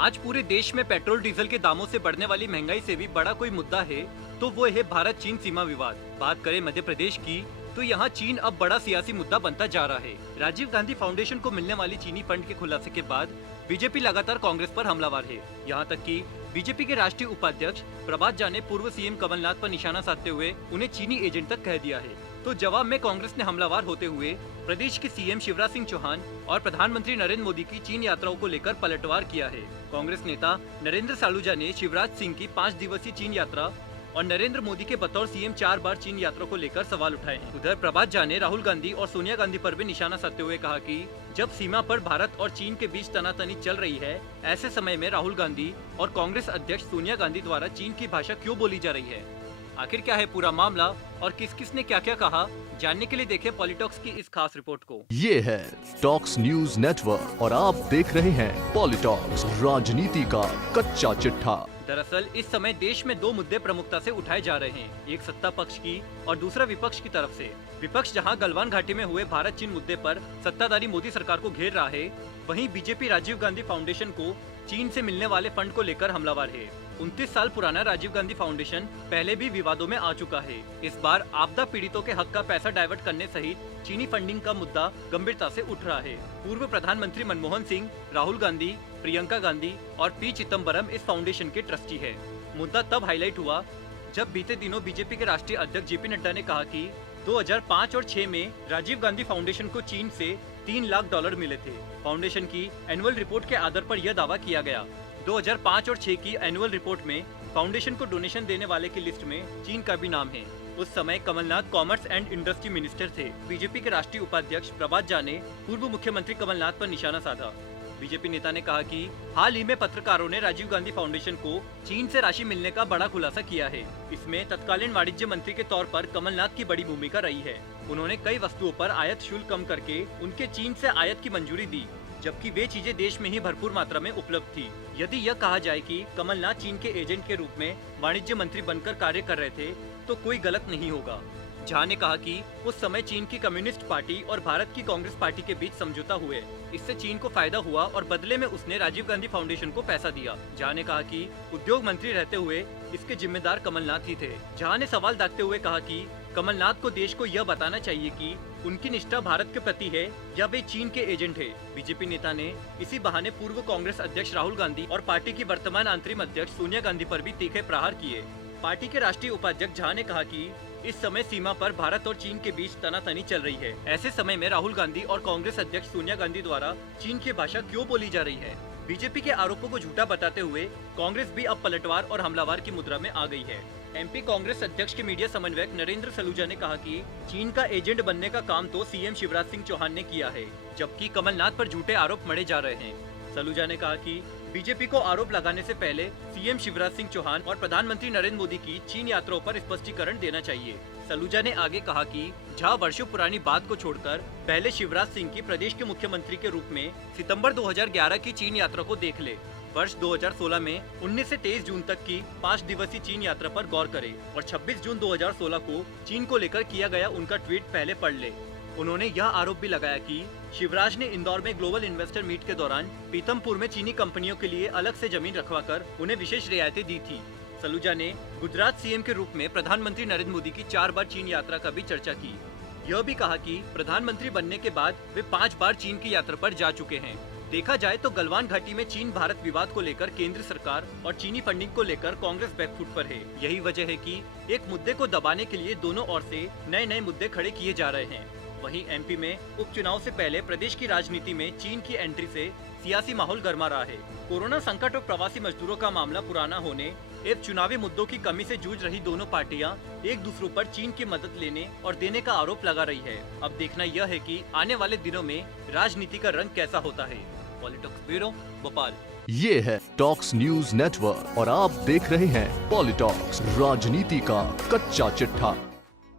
आज पूरे देश में पेट्रोल डीजल के दामों से बढ़ने वाली महंगाई से भी बड़ा कोई मुद्दा है तो वो है भारत चीन सीमा विवाद। बात करें मध्य प्रदेश की तो यहाँ चीन अब बड़ा सियासी मुद्दा बनता जा रहा है। राजीव गांधी फाउंडेशन को मिलने वाली चीनी फंड के खुलासे के बाद बीजेपी लगातार कांग्रेस पर हमलावर है। यहाँ तक कि बीजेपी के राष्ट्रीय उपाध्यक्ष प्रभात झा ने पूर्व सीएम कमलनाथ पर निशाना साधते हुए उन्हें चीनी एजेंट तक कह दिया है। तो जवाब में कांग्रेस ने हमलावर होते हुए प्रदेश के सीएम शिवराज सिंह चौहान और प्रधानमंत्री नरेंद्र मोदी की चीन यात्राओं को लेकर पलटवार किया है। कांग्रेस नेता नरेंद्र सालूजा ने शिवराज सिंह की 5 दिवसीय चीन यात्रा और नरेंद्र मोदी के बतौर सीएम 4 बार चीन यात्रा को लेकर सवाल उठाए हैं। उधर प्रभात झा ने राहुल गांधी और सोनिया गांधी पर भी निशाना साधते हुए कहा कि जब सीमा पर भारत और चीन के बीच तनातनी चल रही है, ऐसे समय में राहुल गांधी और कांग्रेस अध्यक्ष सोनिया गांधी द्वारा चीन की भाषा क्यों बोली जा रही है। आखिर क्या है पूरा मामला और किस किस ने क्या क्या कहा, जानने के लिए देखें पॉलिटॉक्स की इस खास रिपोर्ट को। ये है टॉक्स न्यूज नेटवर्क और आप देख रहे हैं पॉलिटॉक्स, राजनीति का कच्चा चिट्ठा। दरअसल इस समय देश में 2 मुद्दे प्रमुखता से उठाए जा रहे हैं, एक सत्ता पक्ष की और दूसरा विपक्ष की तरफ से। विपक्ष जहां गलवान घाटी में हुए भारत चीन मुद्दे पर सत्ताधारी मोदी सरकार को घेर रहा है, वहीं बीजेपी राजीव गांधी फाउंडेशन को चीन से मिलने वाले फंड को लेकर हमलावर है। 29 साल पुराना राजीव गांधी फाउंडेशन पहले भी विवादों में आ चुका है। इस बार आपदा पीड़ितों के हक का पैसा डाइवर्ट करने सहित चीनी फंडिंग का मुद्दा गंभीरता से उठ रहा है। पूर्व प्रधानमंत्री मनमोहन सिंह, राहुल गांधी, प्रियंका गांधी और पी चिदम्बरम इस फाउंडेशन के ट्रस्टी है। मुद्दा तब हाईलाइट हुआ जब बीते दिनों बीजेपी के राष्ट्रीय अध्यक्ष जेपी नड्डा ने कहा कि 2005 और 6 में राजीव गांधी फाउंडेशन को चीन से $3 लाख मिले थे। फाउंडेशन की एनुअल रिपोर्ट के आधार पर यह दावा किया गया। 2005 और 6 की एनुअल रिपोर्ट में फाउंडेशन को डोनेशन देने वाले की लिस्ट में चीन का भी नाम है। उस समय Kamal Nath commerce and industry minister थे। बीजेपी के राष्ट्रीय उपाध्यक्ष प्रभात झा ने पूर्व मुख्यमंत्री कमलनाथ पर निशाना साधा। बीजेपी नेता ने कहा कि हाल ही में पत्रकारों ने राजीव गांधी फाउंडेशन को चीन से राशि मिलने का बड़ा खुलासा किया है। इसमें तत्कालीन वाणिज्य मंत्री के तौर पर कमलनाथ की बड़ी भूमिका रही है। उन्होंने कई वस्तुओं पर आयात शुल्क कम करके उनके चीन से आयात की मंजूरी दी, जबकि वे चीजें देश में ही भरपूर मात्रा में उपलब्ध थी। यदि यह कहा जाए कि कमलनाथ चीन के एजेंट के रूप में वाणिज्य मंत्री बनकर कार्य कर रहे थे तो कोई गलत नहीं होगा। झा ने कहा कि उस समय चीन की कम्युनिस्ट पार्टी और भारत की कांग्रेस पार्टी के बीच समझौता हुए, इससे चीन को फायदा हुआ और बदले में उसने राजीव गांधी फाउंडेशन को पैसा दिया। झा ने कहा कि उद्योग मंत्री रहते हुए इसके जिम्मेदार कमलनाथ ही थे। झा ने सवाल दागते हुए कहा कि कमलनाथ को देश को यह बताना चाहिए कि उनकी निष्ठा भारत के प्रति है या वे चीन के एजेंट है। बीजेपी नेता ने इसी बहाने पूर्व कांग्रेस अध्यक्ष राहुल गांधी और पार्टी की वर्तमान अंतरिम अध्यक्ष सोनिया गांधी पर भी तीखे प्रहार किए। पार्टी के राष्ट्रीय उपाध्यक्ष झा ने कहा कि इस समय सीमा पर भारत और चीन के बीच तनातनी चल रही है। ऐसे समय में राहुल गांधी और कांग्रेस अध्यक्ष सोनिया गांधी द्वारा चीन की भाषा क्यों बोली जा रही है। बीजेपी के आरोपों को झूठा बताते हुए कांग्रेस भी अब पलटवार और हमलावर की मुद्रा में आ गई है। एमपी कांग्रेस अध्यक्ष के मीडिया समन्वयक नरेंद्र सलूजा ने कहा कि चीन का एजेंट बनने का काम तो सीएम शिवराज सिंह चौहान ने किया है, जबकि कमलनाथ पर झूठे आरोप मढ़े जा रहे हैं। सलूजा ने कहा कि बीजेपी को आरोप लगाने से पहले सीएम शिवराज सिंह चौहान और प्रधानमंत्री नरेंद्र मोदी की चीन यात्राओं पर स्पष्टीकरण देना चाहिए। सलूजा ने आगे कहा कि झा वर्षों पुरानी बात को छोड़कर पहले शिवराज सिंह की प्रदेश के मुख्यमंत्री के रूप में सितंबर 2011 की चीन यात्रा को देख ले। वर्ष 2016 में 19 से 23 जून तक की 5 दिवसीय चीन यात्रा पर गौर करे और 26 जून 2016 को चीन को लेकर किया गया उनका ट्वीट पहले पढ़ ले। उन्होंने यह आरोप भी लगाया कि शिवराज ने इंदौर में ग्लोबल इन्वेस्टर मीट के दौरान पीतमपुर में चीनी कंपनियों के लिए अलग से जमीन रखवाकर उन्हें विशेष रियायतें दी थी। सलूजा ने गुजरात सीएम के रूप में प्रधानमंत्री नरेंद्र मोदी की 4 बार चीन यात्रा का भी चर्चा की। यह भी कहा कि प्रधानमंत्री बनने के बाद वे 5 बार चीन की यात्रा पर जा चुके हैं। देखा जाए तो गलवान घाटी में चीन भारत विवाद को लेकर केंद्र सरकार और चीनी फंडिंग को लेकर कांग्रेस बैकफुट पर है। यही वजह है कि एक मुद्दे को दबाने के लिए दोनों ओर से नए नए मुद्दे खड़े किए जा रहे हैं। वहीं एमपी में उपचुनाव से पहले प्रदेश की राजनीति में चीन की एंट्री से सियासी माहौल गर्मा रहा है। कोरोना संकट और प्रवासी मजदूरों का मामला पुराना होने एवं चुनावी मुद्दों की कमी से जूझ रही दोनों पार्टियां एक दूसरों पर चीन की मदद लेने और देने का आरोप लगा रही है। अब देखना यह है कि आने वाले दिनों में राजनीति का रंग कैसा होता है। Politics bureau, Bhopal. ये है टॉक्स न्यूज नेटवर्क और आप देख रहे हैं पॉलिटॉक्स, राजनीति का कच्चा चिट्ठा।